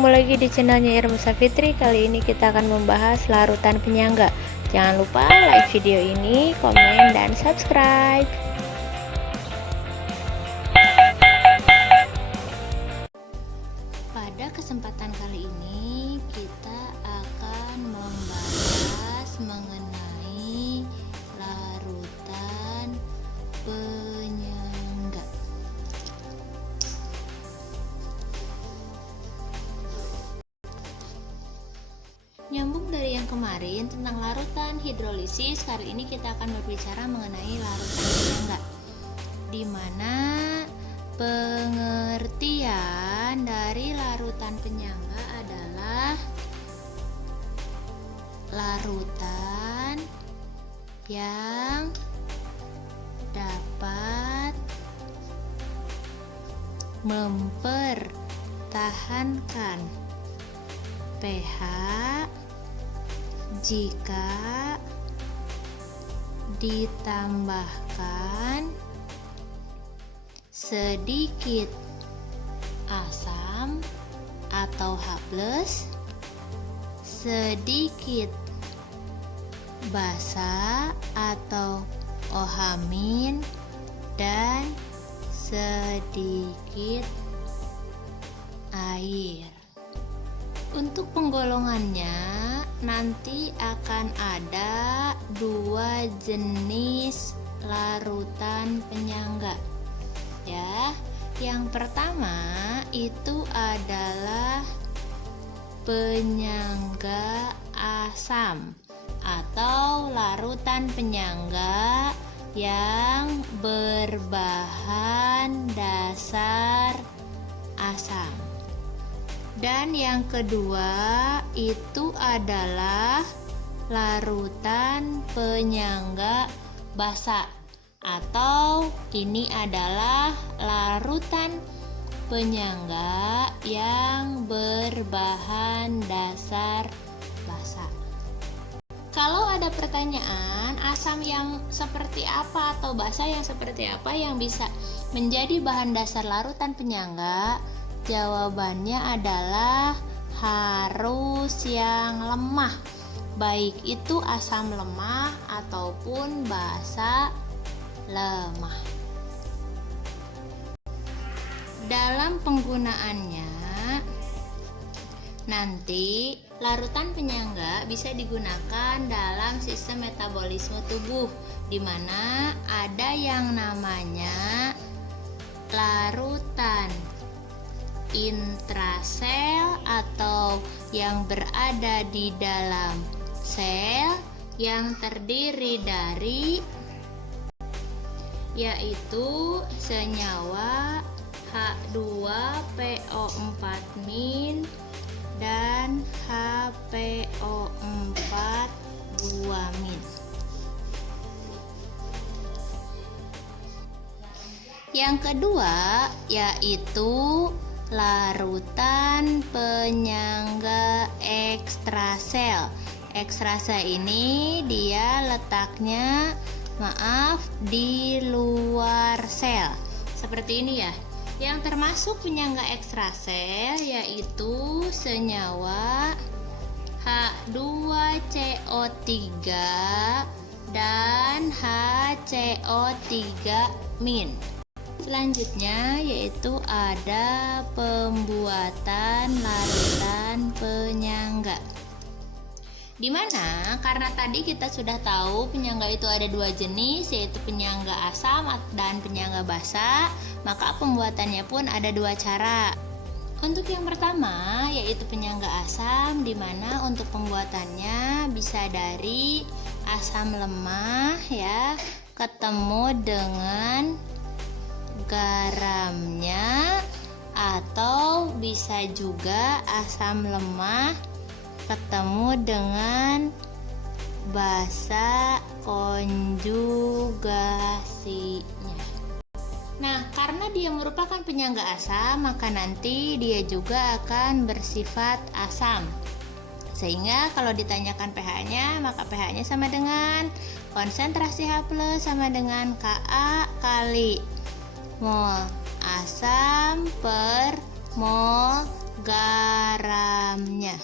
ketemu lagi di channelnya Irma Safitri. Kali ini kita akan membahas larutan penyangga. Jangan lupa like video ini, komen, dan subscribe. Pada kesempatan kali ini kita akan membahas mengenai larutan penyangga. Nyambung dari yang kemarin tentang larutan hidrolisis, kali ini kita akan berbicara mengenai larutan penyangga, di mana pengertian dari larutan penyangga adalah larutan yang dapat mempertahankan pH jika ditambahkan sedikit asam atau H+, sedikit basa atau OH-, dan sedikit air. Untuk penggolongannya nanti akan ada dua jenis larutan penyangga ya. Yang pertama itu adalah penyangga asam atau larutan penyangga yang berbahan dasar asam. Dan yang kedua itu adalah larutan penyangga basa, atau ini adalah larutan penyangga yang berbahan dasar basa. Kalau ada pertanyaan, asam yang seperti apa atau basa yang seperti apa yang bisa menjadi bahan dasar larutan penyangga? Jawabannya adalah harus yang lemah, baik itu asam lemah ataupun basa lemah. Dalam penggunaannya, nanti larutan penyangga bisa digunakan dalam sistem metabolisme tubuh, di mana ada yang namanya larutan intrasel atau yang berada di dalam sel yang terdiri dari yaitu senyawa H2PO4- dan HPO4-2-. Yang kedua yaitu larutan penyangga ekstrasel. Ekstrasel ini dia letaknya di luar sel. Seperti ini ya. Yang termasuk penyangga ekstrasel yaitu senyawa H2CO3 dan HCO3-. Selanjutnya yaitu ada pembuatan larutan penyangga, dimana karena tadi kita sudah tahu penyangga itu ada dua jenis, yaitu penyangga asam dan penyangga basa, maka pembuatannya pun ada dua cara. Untuk yang pertama yaitu penyangga asam, dimana untuk pembuatannya bisa dari asam lemah ya, ketemu dengan garamnya, atau bisa juga asam lemah ketemu dengan basa konjugasinya. Nah, karena dia merupakan penyangga asam, maka nanti dia juga akan bersifat asam. Sehingga kalau ditanyakan pH-nya, maka pH-nya sama dengan konsentrasi H+ sama dengan Ka kali mol asam per mol garamnya.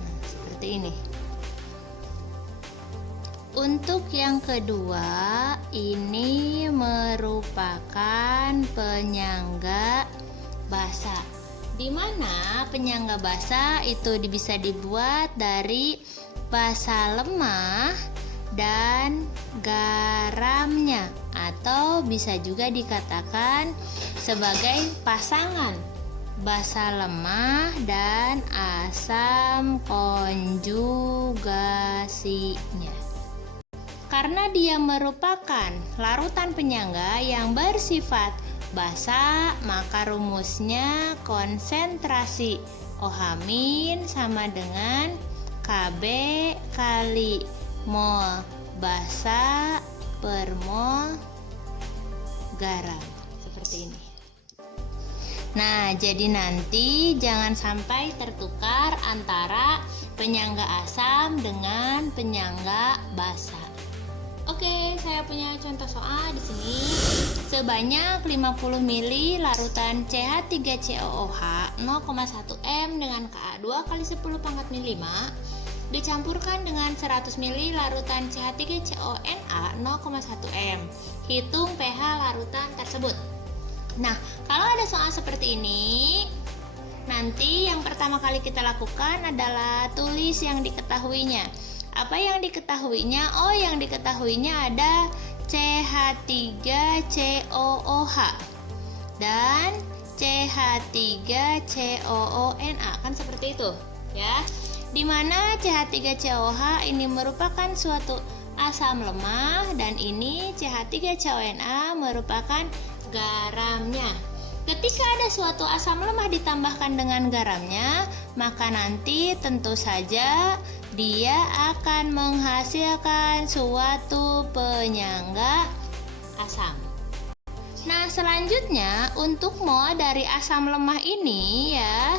Nah, seperti ini. Untuk yang kedua, ini merupakan penyangga basa. Di mana penyangga basa itu bisa dibuat dari basa lemah dan garamnya, atau bisa juga dikatakan sebagai pasangan basa lemah dan asam konjugasinya. Karena dia merupakan larutan penyangga yang bersifat basa, maka rumusnya konsentrasi OH- sama dengan Kb kali mol basa per mol garam. Seperti ini. Nah, jadi nanti jangan sampai tertukar antara penyangga asam dengan penyangga basa. Oke, saya punya contoh soal di sini. Sebanyak 50 ml larutan CH3COOH 0,1 M dengan Ka 2 kali 10 pangkat min 5 dicampurkan dengan 100 ml larutan CH3CONa 0,1 M. Hitung pH larutan tersebut. Nah, kalau ada soal seperti ini, nanti yang pertama kali kita lakukan adalah tulis yang diketahuinya. Apa yang diketahuinya? Oh, yang diketahuinya ada CH3COOH dan CH3COONa, kan seperti itu ya. Dimana CH3COOH ini merupakan suatu asam lemah dan ini CH3CONa merupakan garamnya. Ketika ada suatu asam lemah ditambahkan dengan garamnya, maka nanti tentu saja dia akan menghasilkan suatu penyangga asam. Nah, selanjutnya untuk mol dari asam lemah ini ya,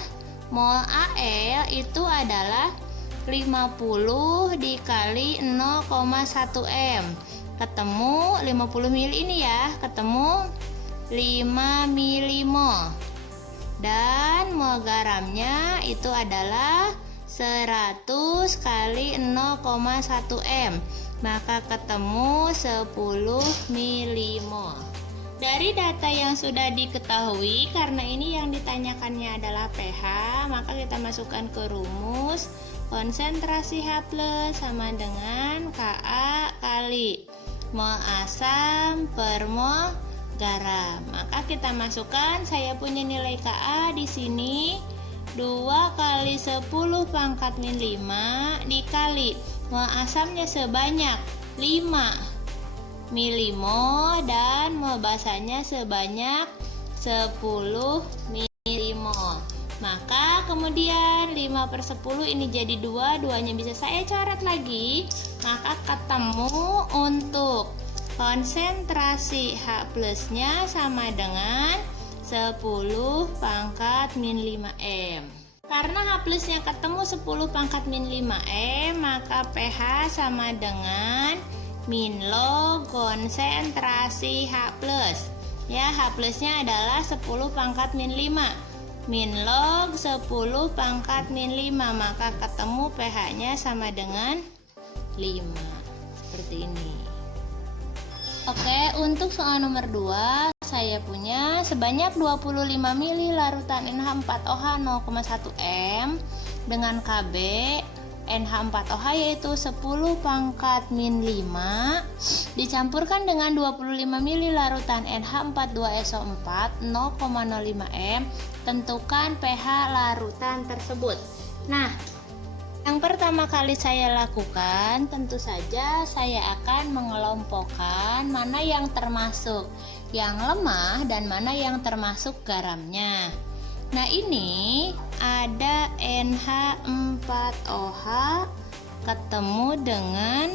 mol Al itu adalah 50 dikali 0,1 M. Ketemu 50 ml ini ya, ketemu 5 milimol. Dan mol garamnya itu adalah 100 kali 0,1 M, maka ketemu 10 milimol. Dari data yang sudah diketahui, karena ini yang ditanyakannya adalah pH, maka kita masukkan ke rumus konsentrasi H+ sama dengan Ka kali mol asam per mol garam. Maka kita masukkan, saya punya nilai Ka di sini 2 kali 10 pangkat min 5 dikali mol asamnya sebanyak 5 milimol dan mol basanya sebanyak 10 milimol. Maka kemudian 5/10 ini jadi 2, 2-nya bisa saya coret lagi. Maka ketemu untuk konsentrasi H+-nya sama dengan 10 pangkat min 5 M. Karena H+-nya ketemu 10 pangkat min 5 M, maka pH sama dengan min log konsentrasi H+. Ya, H+-nya adalah 10 pangkat min 5. Min log 10 pangkat min 5, maka ketemu pH-nya sama dengan 5. Seperti ini. Oke, untuk soal nomor 2, saya punya sebanyak 25 ml larutan NH4OH 0,1 M dengan Kb NH4OH yaitu 10 pangkat min 5 dicampurkan dengan 25 ml larutan NH42SO4 0,05 M. Tentukan pH larutan tersebut. Nah, yang pertama kali saya lakukan, tentu saja saya akan mengelompokkan mana yang termasuk yang lemah dan mana yang termasuk garamnya. Nah, ini ada NH4OH ketemu dengan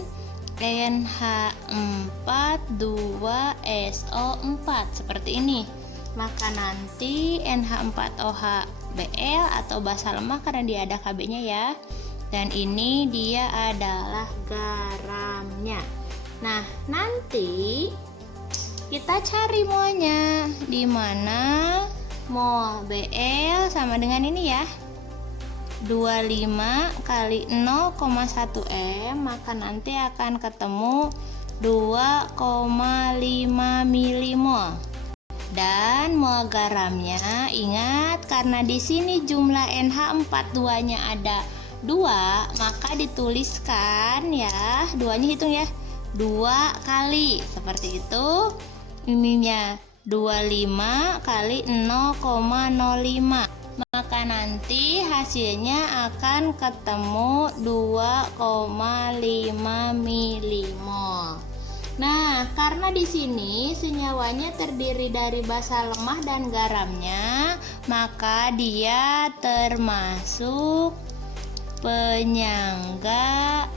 NH42SO4 seperti ini. Maka nanti NH4OH Bl atau basa lemah karena dia ada Kb-nya ya. Dan ini dia adalah garamnya. Nah, nanti kita cari molnya di mana mol Bl sama dengan ini ya, 25 kali 0,1 M, maka nanti akan ketemu 2,5 milimol. Dan mol garamnya, ingat karena di sini jumlah NH42-nya ada 2, maka dituliskan ya, 2-nya hitung ya, 2 kali seperti itu. Ininya 25 kali 0,05, maka nanti hasilnya akan ketemu 2,5 milimol. Nah, karena di sini senyawanya terdiri dari basa lemah dan garamnya, maka dia termasuk penyangga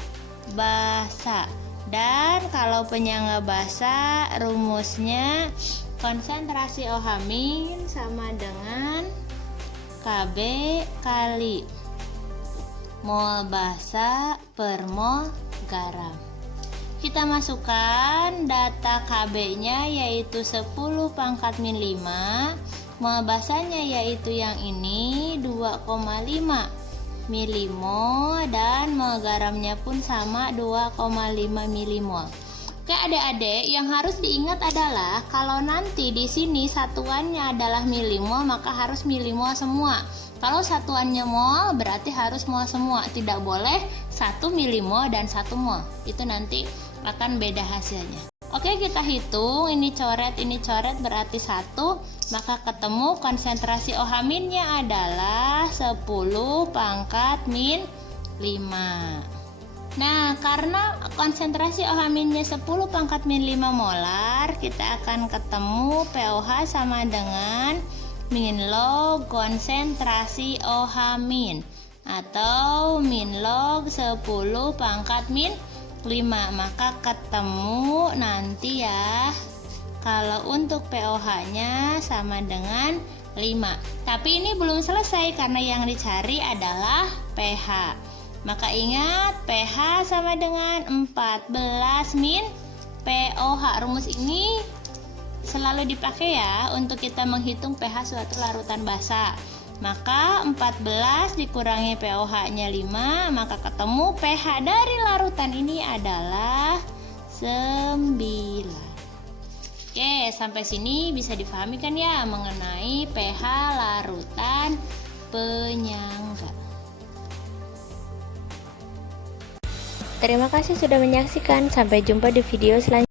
basa. Dan kalau penyangga basa, rumusnya konsentrasi OH- sama dengan Kb kali mol basa per mol garam. Kita masukkan data Kb-nya yaitu 10 pangkat min 5, mol basanya yaitu yang ini 2,5 milimol, dan mol garamnya pun sama 2,5 milimol. Oke adik-adik, yang harus diingat adalah kalau nanti di sini satuannya adalah milimol, maka harus milimol semua. Kalau satuannya mol berarti harus mol semua, tidak boleh 1 milimol dan 1 mol. Itu nanti akan beda hasilnya. Oke, kita hitung, ini coret berarti 1, maka ketemu konsentrasi OH-nya adalah 10 pangkat min 5. Nah, karena konsentrasi OH-nya 10 pangkat min 5 molar, kita akan ketemu pOH sama dengan min log konsentrasi OH- atau min log 10 pangkat min 5. Maka ketemu nanti ya, kalau untuk pOH-nya sama dengan 5. Tapi ini belum selesai karena yang dicari adalah pH. Maka ingat pH sama dengan 14 min pOH. Rumus ini selalu dipakai ya untuk kita menghitung pH suatu larutan basa. Maka 14 dikurangi pOH-nya 5, maka ketemu pH dari larutan ini adalah 9. Oke, sampai sini bisa dipahami kan ya mengenai pH larutan penyangga. Terima kasih sudah menyaksikan. Sampai jumpa di video selanjutnya.